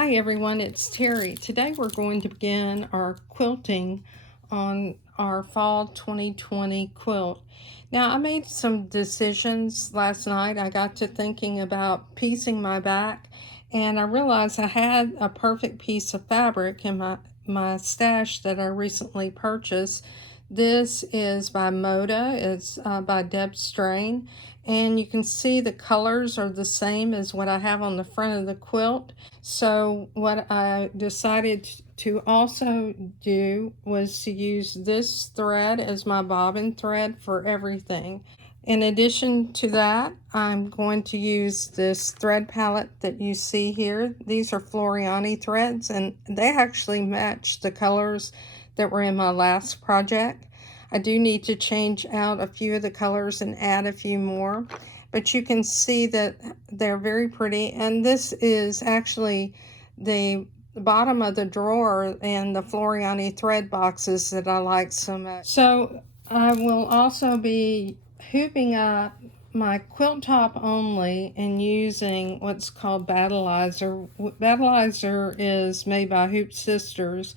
Hi everyone, it's Terry. Today we're going to begin our quilting on our fall 2020 quilt. Now I made some decisions last night. I got to thinking about piecing my back and I realized I had a perfect piece of fabric in my stash that I recently purchased. This is by Moda. It's by Deb Strain, and you can see the colors are the same as what I have on the front of the quilt. So what I decided to also do was to use this thread as my bobbin thread for everything. In addition to that, I'm going to use this thread palette that you see here. These are Floriani threads, and they actually match the colors that were in my last project. I do need to change out a few of the colors and add a few more, but you can see that they're very pretty. And this is actually the bottom of the drawer and the Floriani thread boxes that I like so much. So I will also be hooping up my quilt top only and using what's called Battleizer. Battleizer is made by Hoop Sisters,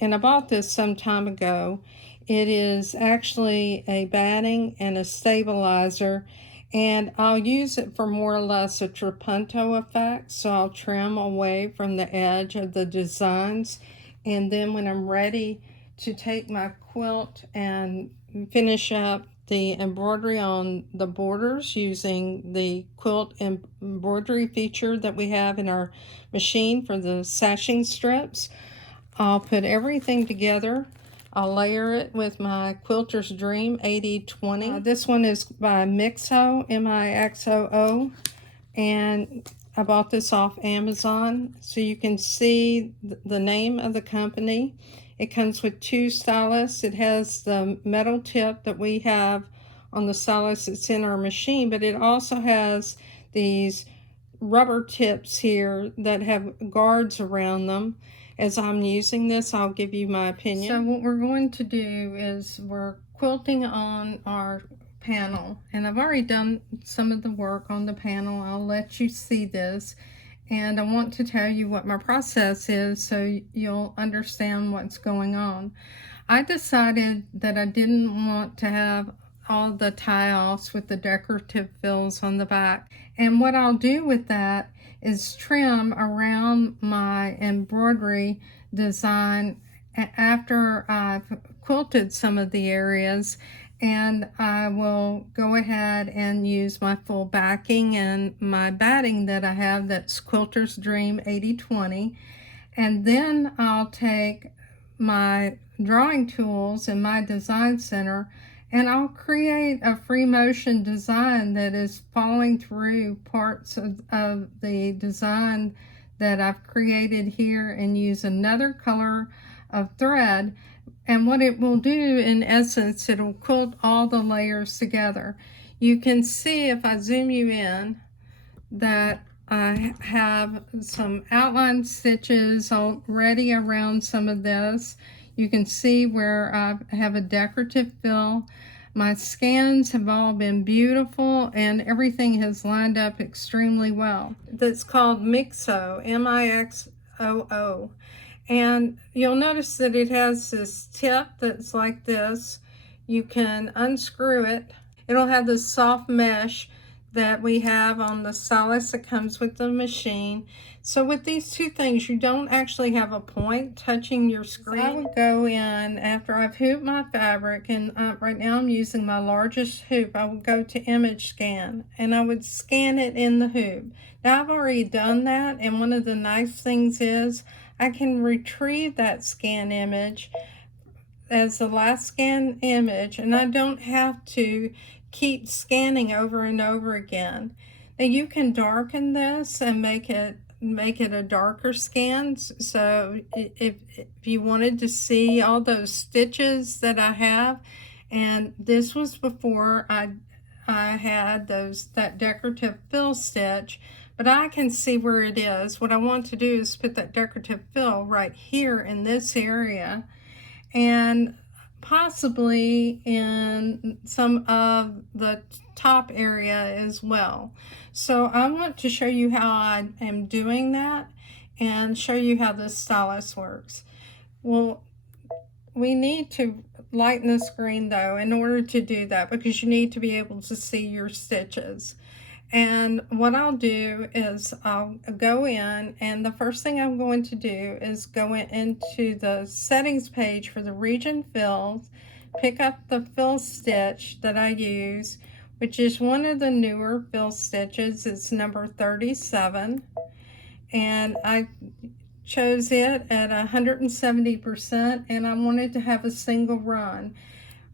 and I bought this some time ago. It is actually a batting and a stabilizer, and I'll use it for more or less a trapunto effect, so I'll trim away from the edge of the designs, and then when I'm ready to take my quilt and finish up the embroidery on the borders using the quilt embroidery feature that we have in our machine for the sashing strips, I'll put everything together. I'll layer it with my Quilter's Dream 80/20. This one is by Mixo, M-I-X-O-O, and I bought this off Amazon, so you can see the name of the company. It comes with two styluses. It has the metal tip that we have on the stylus that's in our machine, but it also has these rubber tips here that have guards around them. As I'm using this, I'll give you my opinion. So what we're going to do is we're quilting on our panel, and I've already done some of the work on the panel. I'll let you see this, and I want to tell you what my process is so you'll understand what's going on. I decided that I didn't want to have all the tie-offs with the decorative fills on the back, and what I'll do with that is trim around my embroidery design after I've quilted some of the areas, and I will go ahead and use my full backing and my batting that I have that's Quilter's Dream 80/20, and then I'll take my drawing tools in my design center and I'll create a free motion design that is following through parts of the design that I've created here, and use another color of thread. And what it will do, in essence, it'll quilt all the layers together. You can see, if I zoom you in, that I have some outline stitches already around some of this. You can see where I have a decorative fill. My scans have all been beautiful, and everything has lined up extremely well. That's called Mixo, M-I-X-O-O. And you'll notice that it has this tip that's like this. You can unscrew it. It'll have this soft mesh that we have on the stylus that comes with the machine. So with these two things, you don't actually have a point touching your screen. I would go in after I've hooped my fabric, and right now I'm using my largest hoop. I would go to image scan, and I would scan it in the hoop. Now I've already done that, and one of the nice things is I can retrieve that scan image as the last scan image, and I don't have to keep scanning over and over again. Now you can darken this and make it a darker scan. So if you wanted to see all those stitches that I have, and this was before I had that decorative fill stitch, but I can see where it is. What I want to do is put that decorative fill right here in this area, and possibly in some of the top area as well. So I want to show you how I am doing that, and show you how this stylus works. Well, we need to lighten the screen though in order to do that, because you need to be able to see your stitches. And what I'll do is I'll go in, and the first thing I'm going to do is go into the settings page for the region fills, pick up the fill stitch that I use, which is one of the newer fill stitches. It's number 37, and I chose it at 170%, and I wanted to have a single run.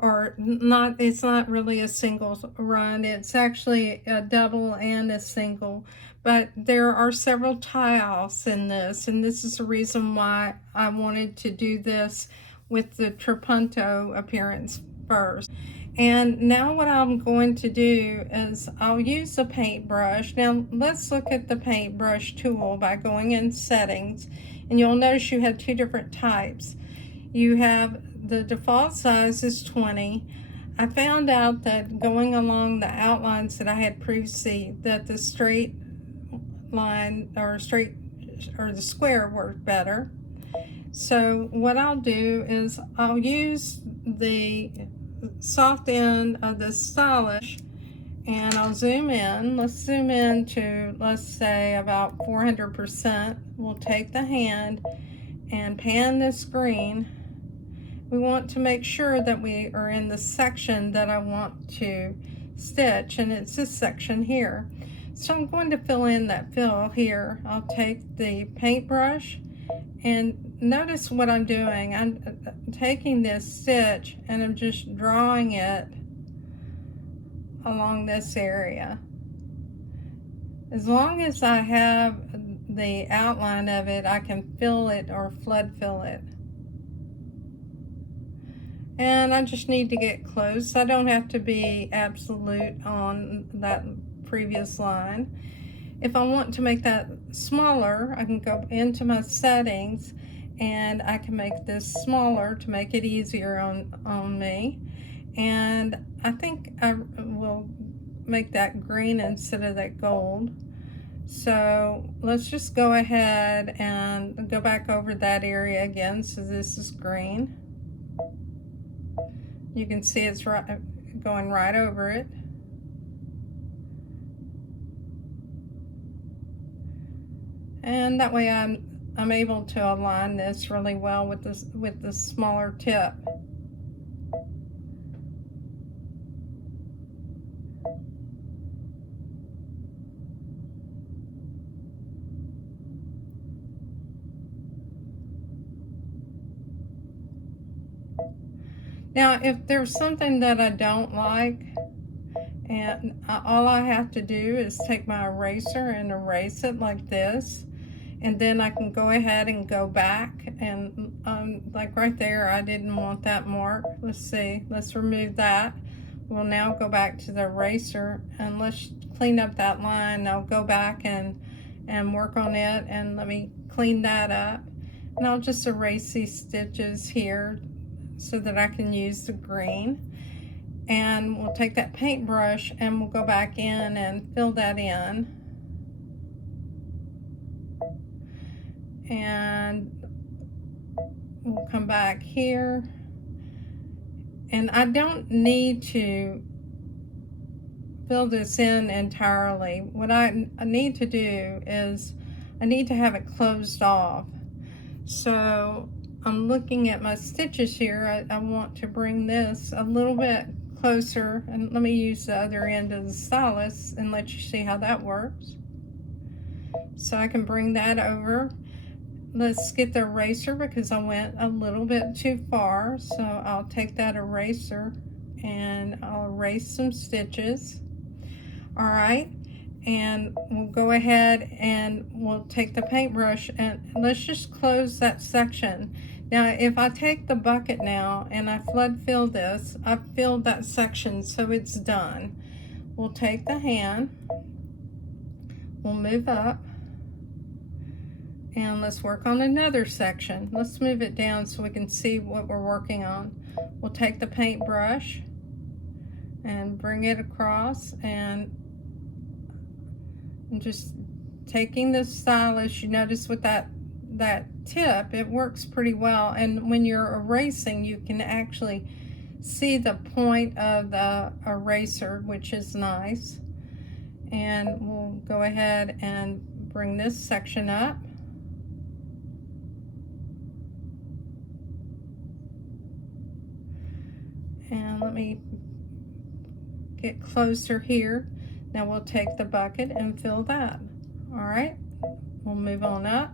Or not, it's not really a single run, it's actually a double and a single, but there are several tie-offs in this, and this is the reason why I wanted to do this with the Trapunto appearance first. And now what I'm going to do is I'll use the paintbrush. Now let's look at the paintbrush tool by going in settings, and you'll notice you have two different types. You have the default size is 20. I found out that going along the outlines that I had previously, that the straight line or the square worked better. So what I'll do is I'll use the soft end of the stylus, and I'll zoom in. Let's zoom in to, let's say, about 400%. We'll take the hand and pan the screen. We want to make sure that we are in the section that I want to stitch, and it's this section here. So I'm going to fill in that fill here. I'll take the paintbrush, and notice what I'm doing. I'm taking this stitch and I'm just drawing it along this area. As long as I have the outline of it, I can fill it or flood fill it. And I just need to get close. I don't have to be absolute on that previous line. If I want to make that smaller, I can go into my settings and I can make this smaller to make it easier on me. And I think I will make that green instead of that gold. So let's just go ahead and go back over that area again. So this is green. You can see it's going right over it. And that way I'm able to align this really well with the smaller tip. Now, if there's something that I don't like, and all I have to do is take my eraser and erase it like this, and then I can go ahead and go back, and like right there, I didn't want that mark. Let's see, let's remove that. We'll now go back to the eraser, and let's clean up that line. I'll go back and work on it, and let me clean that up. And I'll just erase these stitches here so that I can use the green. And we'll take that paintbrush and we'll go back in and fill that in. And we'll come back here. And I don't need to fill this in entirely. What I need to do is I need to have it closed off. So I'm looking at my stitches here. I want to bring this a little bit closer, and let me use the other end of the stylus and let you see how that works. So I can bring that over. Let's get the eraser because I went a little bit too far. So I'll take that eraser and I'll erase some stitches. All right. And we'll go ahead and we'll take the paintbrush and let's just close that section. Now, if I take the bucket now and I flood fill this, I've filled that section, so it's done. We'll take the hand, we'll move up, and let's work on another section. Let's move it down so we can see what we're working on. We'll take the paintbrush and bring it across and just taking the stylus, you notice with that tip, it works pretty well. And when you're erasing, you can actually see the point of the eraser, which is nice. And we'll go ahead and bring this section up. And let me get closer here. Now we'll take the bucket and fill that. All right, we'll move on up.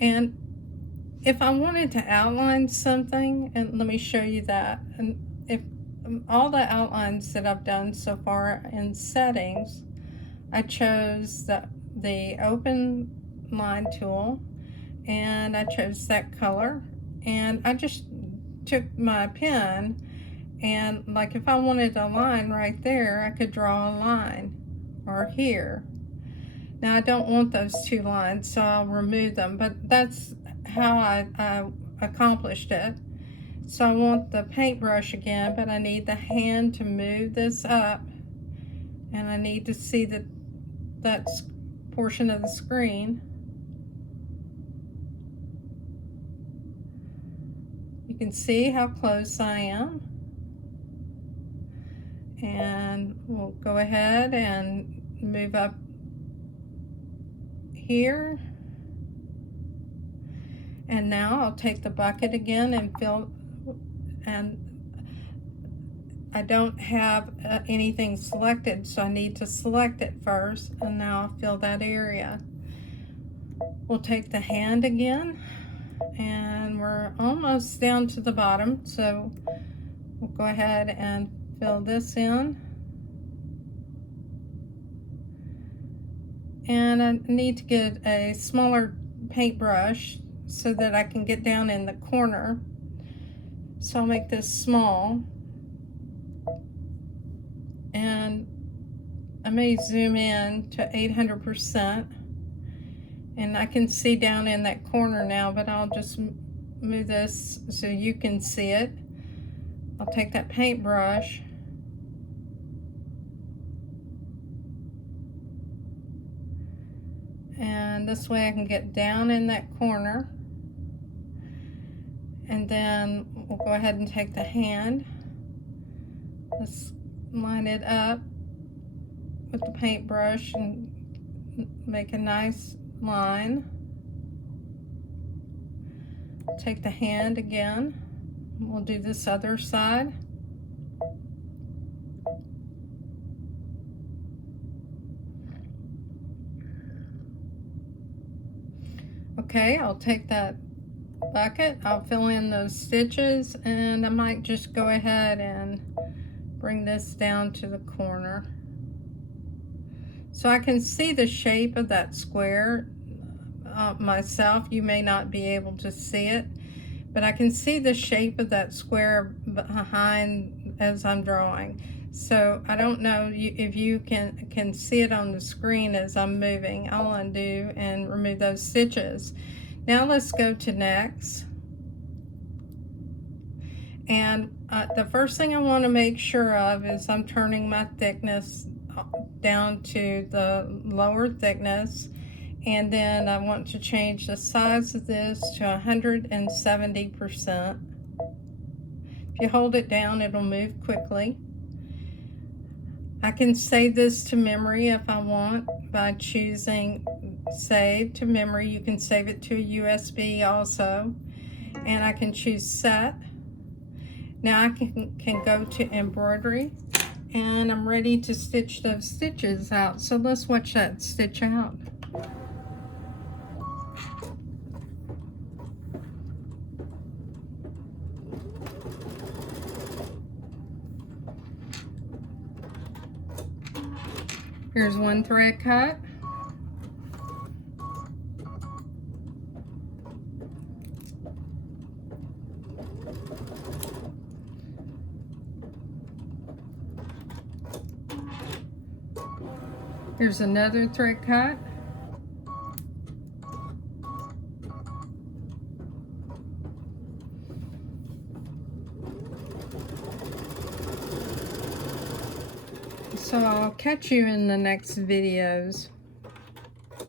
And if I wanted to outline something, and let me show you that. And if all the outlines that I've done so far in settings, I chose the open line tool, and I chose that color, and I just took my pen, and like if I wanted a line right there, I could draw a line, or here. Now I don't want those two lines, so I'll remove them, but that's how I accomplished it. So I want the paintbrush again, but I need the hand to move this up, and I need to see that portion of the screen. You can see how close I am. And we'll go ahead and move up here. And now I'll take the bucket again and fill, and I don't have anything selected, so I need to select it first, and now I'll fill that area. We'll take the hand again, and we're almost down to the bottom, so we'll go ahead and fill this in. And I need to get a smaller paintbrush so that I can get down in the corner. So I'll make this small. And I may zoom in to 800%. And I can see down in that corner now, but I'll just move this so you can see it. I'll take that paintbrush and this way I can get down in that corner. And then we'll go ahead and take the hand. Let's line it up with the paintbrush and make a nice line. Take the hand again. We'll do this other side. Okay, I'll take that bucket, I'll fill in those stitches, and I might just go ahead and bring this down to the corner. So I can see the shape of that square myself. You may not be able to see it, but I can see the shape of that square behind as I'm drawing. So I don't know if you can see it on the screen as I'm moving. I'll undo and remove those stitches. Now let's go to next. And the first thing I want to make sure of is I'm turning my thickness down to the lower thickness, and then I want to change the size of this to 170%. If you hold it down, it'll move quickly. I can save this to memory if I want by choosing Save to Memory. You can save it to a USB also, and I can choose Set. Now I can go to Embroidery, and I'm ready to stitch those stitches out. So let's watch that stitch out. Here's one thread cut. Here's another thread cut. So I'll catch you in the next videos.